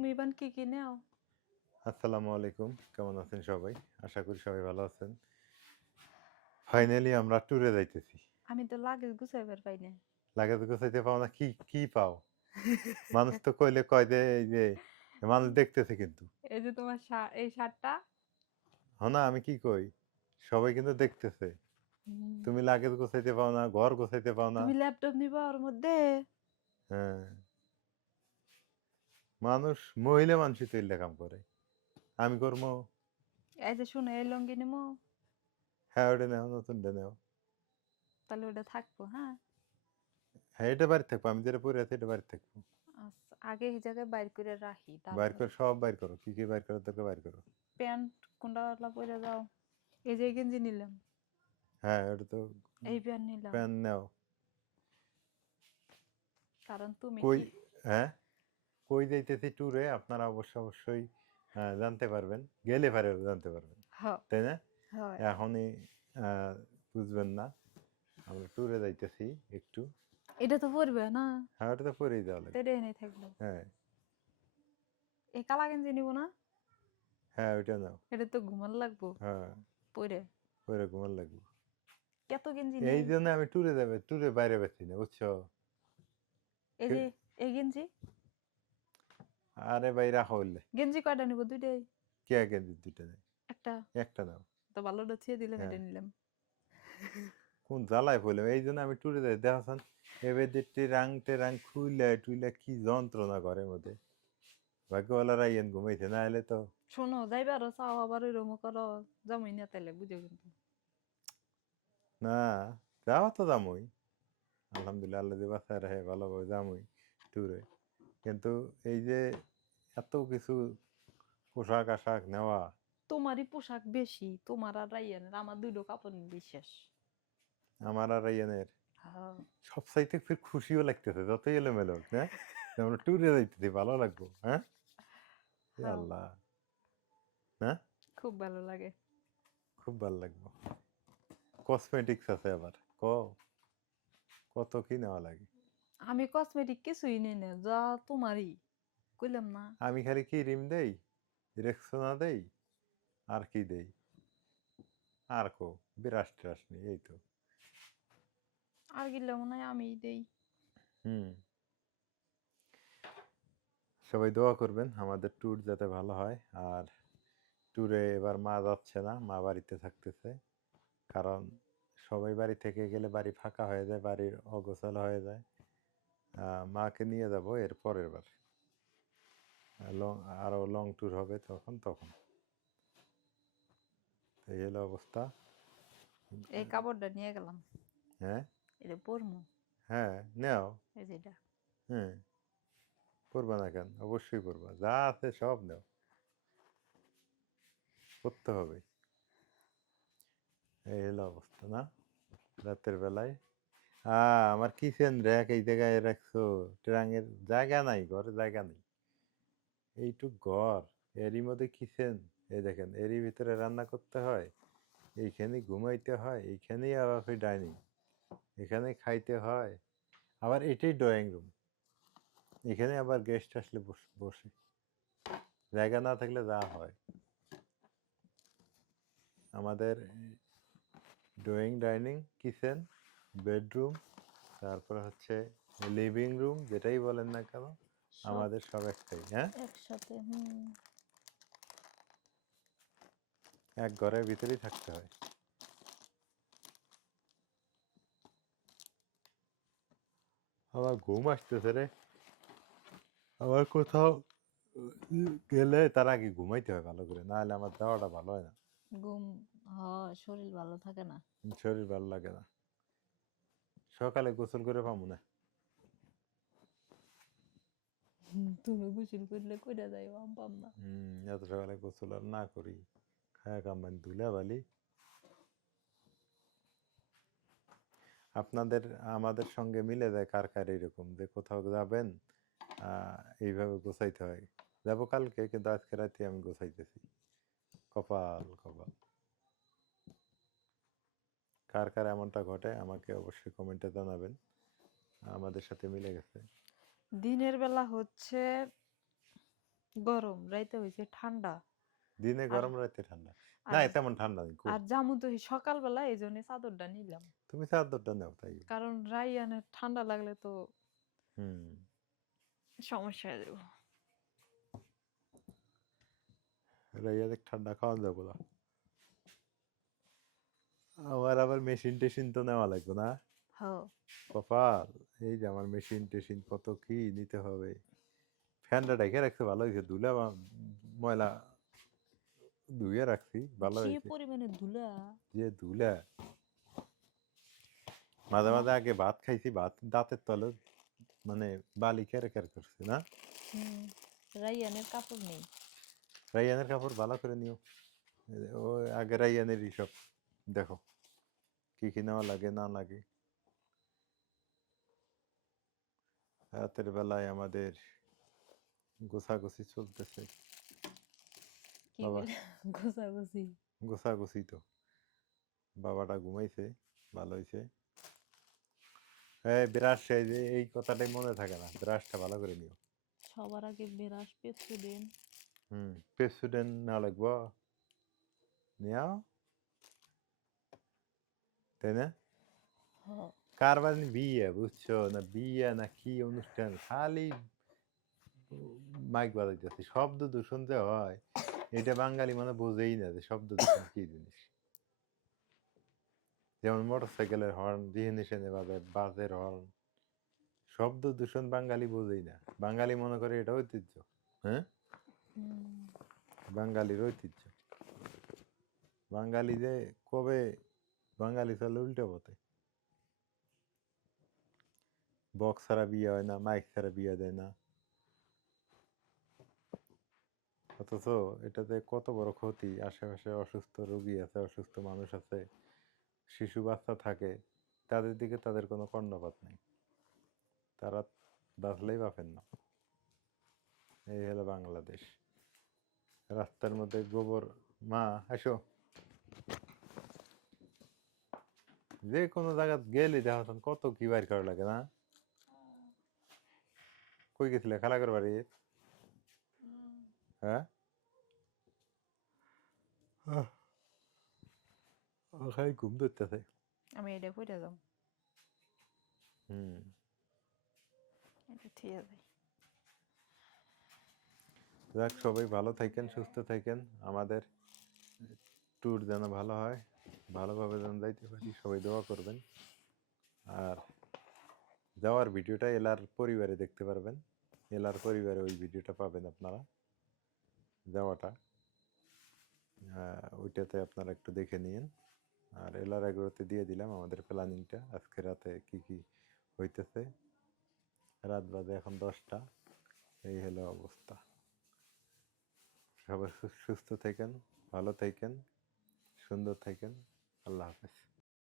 তুমি ইবান কি কি নাও? আসসালামু আলাইকুম, কেমন আছেন সবাই? আশা করি সবাই ভালো আছেন। ফাইনালি আমরা ট্যুরে যাইতেছি। আমি তো লাগেজ গুছাইবার পাই না। লাগেজ গোছাইতে পাও না, কি কি পাও? মানুষ তো কইলে কয় যে এই যে মানুষ দেখতেছে কিন্তু। এই যে তোমার এই শার্টটা। না আমি কি কই? সবাই কিন্তু দেখতেছে। তুমি লাগেজ গোছাইতে পাও না, ঘর গোছাইতে পাও না। তুমি ল্যাপটপ নিবা ওর মধ্যে? হ্যাঁ, মানুষ মহিলা মানুষই তো এল্লা কাম করে। আমি করবো। এই যে শুনো, এই লুঙ্গি নিমো, হ্যাঁ ওটা নেও, নতুনটা নেও। তাহলে ওটা থাকবো। হ্যাঁ, হ্যাঁ এটা বাড়ি থাকবো, আমি যেটা পরে আছি এটা বাড়ি থাকবো। আচ্ছা, আগে এই জায়গায় বাইর করে রাখি, বাইর তারপর করে সব বাইর করো, কি কি বাইর করো তোকে বাইর করো। প্যান্ট কোনটা পরে যাও। এই যে গেঞ্জি নিলাম, হ্যাঁ ওটা তো এই প্যান্ট নিলাম, প্যান নেও। কারণ তুমি কই কি। হ্যাঁ কই যাইতেছি ট্যুরে আপনারা অবশ্যই জানতে পারবেন, গেলে পারে জানতে পারবেন, হ তাই না? হয়। এখনই বুঝবেন না, আমরা ট্যুরে যাইতেছি একটু। এটা তো পরবে না, হ্যাঁ ওটা তো পরেই যাওয়া লাগবে। তেরে এনে থাকলো। হ্যাঁ এই কালা গেঞ্জি নিব না, হ্যাঁ ওইটা নাও। এটা তো ঘুমার লাগবো হ্যাঁ পরে। পরে ঘুমার লাগবে। কত গেঞ্জি এই নেই? জন্য আমি ট্যুরে যাবে, ট্যুরে বাইরে বেছি না বুঝছো। এই যে এই গেঞ্জি, আরে ভাই রাখো বললে। গেঞ্জি কয়টা নিব? দুইটাই? কে গেঞ্জি দুইটা নেই, একটা? একটা নাও। তো ভালোটা ছিঁড়ে দিলাম, হ্যাঁ এটা নিলাম। কোন জ্বালায় পড়লাম, এই জন্য আমি ট্যুরে যাই দেখাচ্ছেন। এবার টেরাং টেরাং খুইলা টুইলা কি যন্ত্রণা ঘরের মধ্যে। ভাগ্যওয়ালারা ইয়েন ঘুমাইছে, না এলে তো। শোনো, যাইবে আরো চাও আবার ওইরকম করো, জামাই না তাইলে বুঝো কিন্তু। না যাওয়া তো যামই, আলহামদুলিল্লাহ আল্লাহ যে বাসায় রাখে ভালোভাবে যামই ট্যুরে। কিন্তু এই যে এত কিছু পোশাক আশাক নেওয়া। তোমারই পোশাক বেশি, তোমার আর রাইয়ানের, আমার দুটো কাপড় নিলেই শেষ। আমার আর ইয়েনের হ্যাঁ। সব চাইতে ফির খুশিও লাগতেছে যতই এলোমেলো হোক না, যে আমরা ট্যুরে যাইতেছি ভালো লাগবো। হ্যাঁ এ হ্যাঁ, আল্লাহ, হ্যাঁ খুব ভালো লাগে। খুব ভালো লাগবো। কসমেটিক্স আছে আবার কত কি নেওয়া লাগে। আমি কসমেটিক কিছুই নেই না, যা তোমারই কইলাম না। আমি খালি কি রিম দেই, রেক্সোনা দেই, আর কি দেই, আর বিরাস টিরাস নেই, এই তো। আর গিলা মনে হয় আমি দেই। হুম, সবাই দোয়া করবেন আমাদের ট্যুর যাতে ভালো হয়। আর ট্যুরে এবার মা যাচ্ছে না, মা বাড়িতে থাকতেছে। কারণ সবাই বাড়ি থেকে গেলে বাড়ি ফাঁকা হয়ে যায়, বাড়ির অগোছালো হয়ে যায়। মাকে নিয়ে যাব এর পরের বার, লং আরও লং ট্যুর হবে তখন এই হলো অবস্থা। এই কাপড়টা নিয়ে গেলাম, হ্যাঁ এটা পরমু। হ্যাঁ নেও। এই যেটা। হ্যাঁ করবা না কেন, অবশ্যই করবা, যা আছে সব নেও, করতে হবে। এই হলো অবস্থা না, রাতের বেলায়। আমার কিচেন র্যাক এই জায়গায় রাখছো, ট্রাঙের জায়গা নাই, ঘরে জায়গা নেই। এইটুক ঘর, এরই মধ্যে কিচেন। এই দেখেন এরই ভিতরে রান্না করতে হয়, এইখানেই ঘুমাইতে হয়, এইখানেই আবার ডাইনিং, এখানেই খাইতে হয়। আবার এটাই ড্রয়িং রুম, এখানে আবার গেস্ট আসলে বসে। জায়গা না থাকলে যা হয় আমাদের। ড্রয়িং, ডাইনিং, কিচেন, বেডরুম, তারপর হচ্ছে লিভিং রুম, যেটাই বলেন না কেন সব আমাদের সব একটাই। হ্যাঁ একসাথে। এক ঘরের ভিতরেই থাকতে হয়। আমার ঘুম আসতেছে রে, আমার কোথাও গেলে তার আগে ঘুমাইতে হয় ভালো করে, না হলে আমার যাওয়াটা ভালো হয় না। ঘুম হয়, শরীর ভালো থাকে না। শরীর ভালো লাগে না, সকালে গোসল করে পাবো না। তুমি গোসল করলে কইরা যাই, আম পাম না। এত সকালে গোসল আর না করি, খায়া কামান ধুলা বালি। আপনাদের আমাদের সঙ্গে মিলে যায় কার কার এরকম, যে কোথাও যাবেন এইভাবে গোছাইতে হয়। যাবো কালকে, কিন্তু আজকে রাতে আমি গোছাইতেছি। কপাল কপাল। কার কার এমনটা ঘটে আমাকে অবশ্যই কমেন্টে জানাবেন, আমাদের সাথে মিলে গেছে। দিনের বেলা হচ্ছে গরম রাইতে হইছে ঠান্ডা। দিনে আর গরম রাতে ঠান্ডা। না আর তেমন ঠান্ডা নেই কই। আর জামু তো এই সকালবেলা এইজন্য চাদরটা নিলাম। তুমি চাদরটা নাও তাই। কারণ রাইয়ানের ঠান্ডা লাগলে তো হুম। সমস্যা হয়ে যাবে। রাইয়াদের ঠান্ডা খাওয়ান যাবো না। আমার আবার মেশিন টেশিন তো নেওয়া লাগবে না। হ্যাঁ। কপাল, এই যে আমার মেশিন টেশিন কত কি নিতে হবে। ফ্যানটা ঢেকে রাখছে ভালো হয়েছে, ধুলা ময়লা ধুয়ে রাখছি ভালো যে হয়েছে। পরিমাণে ধুলা। যে ধুলা, মাঝে মাঝে আগে ভাত খাইছি, ভাত দাঁতের তলে মানে বালি কেরে কের করছে না। হুম, রাইয়ানের কাপড় নেই। রাইয়ানের কাপড় ভালো করে নিও। ও আগে রাইয়ানের সব দেখো কি কি নেওয়া লাগে না লাগে। রাতের বেলায় আমাদের গোছাগুছি চলতেছে। কি বাবা বলে গোছাগুছি? গোছাগুছি তো, বাবাটা ঘুমাইছে, ভালো হয়েছে। এই ব্রাশ, এই যে এই কথাটাই মনে থাকে না, ব্রাশটা ভালো করে নিও। সবার আগে ব্রাশ পেপসোডেন্ট। পেপসোডেন্ট না লাগবো, নিও তাই না। হ্যাঁ। কার বাড়ি বিয়ে বুঝছো না, বিয়ে না কি অনুষ্ঠান, খালি মাইক বাজাইতেছে, শব্দ দূষণ যে হয় এটা বাঙালি মানে বোঝেই না যে শব্দ দূষণ কি জিনিস। যেমন মোটর সাইকেলের হর্ন যেখানে সেখানে বাজায়, বাসের হর্ন, শব্দ দূষণ বাঙালি বোঝেই না। বাঙালি মনে করে এটা ঐতিহ্য। হ্যাঁ, বাঙালির ঐতিহ্য। বাঙালি যে কবে বাঙালি চলে উল্টো পথে। বক্স ছাড়া বিয়ে হয় না, মাইক ছাড়া বিয়ে দেয় না। অথচ এটাতে কত বড় ক্ষতি, আশেপাশে অসুস্থ রোগী আছে, অসুস্থ মানুষ আছে, শিশু বাচ্চা থাকে, তাদের দিকে তাদের কোনো কর্ণপাত নেই, তারা বাঁচলেই বাঁচেন না। এই হলো বাংলাদেশ। রাস্তার মধ্যে গোবর, মা আসো, যে কোনো জায়গা গেলে দেখা কত কি বাইর করা লাগে না। কই গেছিলে খালাগর বাড়ি? হ্যাঁ, খালি ঘুম ধরতেছে। আমি এটা পড়ে যাব। হুম। এটা ঠিক আছে। যাক, সবাই ভালো থাকেন, সুস্থ থাকেন। আমাদের ট্যুর যেন ভালো হয়, ভালোভাবে যেন যাইতে পারি, সবাই দোয়া করবেন। আর যাওয়ার ভিডিওটা এলার পরিবারে দেখতে পারবেন, এলার পরিবারে ওই ভিডিওটা পাবেন আপনারা, যাওয়াটা ওইটাতে আপনারা একটু দেখে নিন। আর এলার এগুলোতে দিয়ে দিলাম আমাদের প্ল্যানিংটা, আজকে রাতে কি কি হইতেছে। রাত বাজে এখন 10টা, এই হলো অবস্থা। সবাই সুস্থ থাকেন, ভালো থাকেন, সুন্দর থাকেন। আল্লাহ হাফেজ।